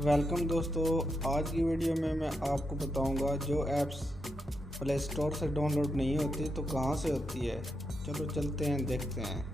Welcome दोस्तों, आज की वीडियो में मैं आपको बताऊंगा जो ऐप्स प्ले स्टोर से डाउनलोड नहीं होती तो कहां से होती है। चलो चलते हैं, देखते हैं।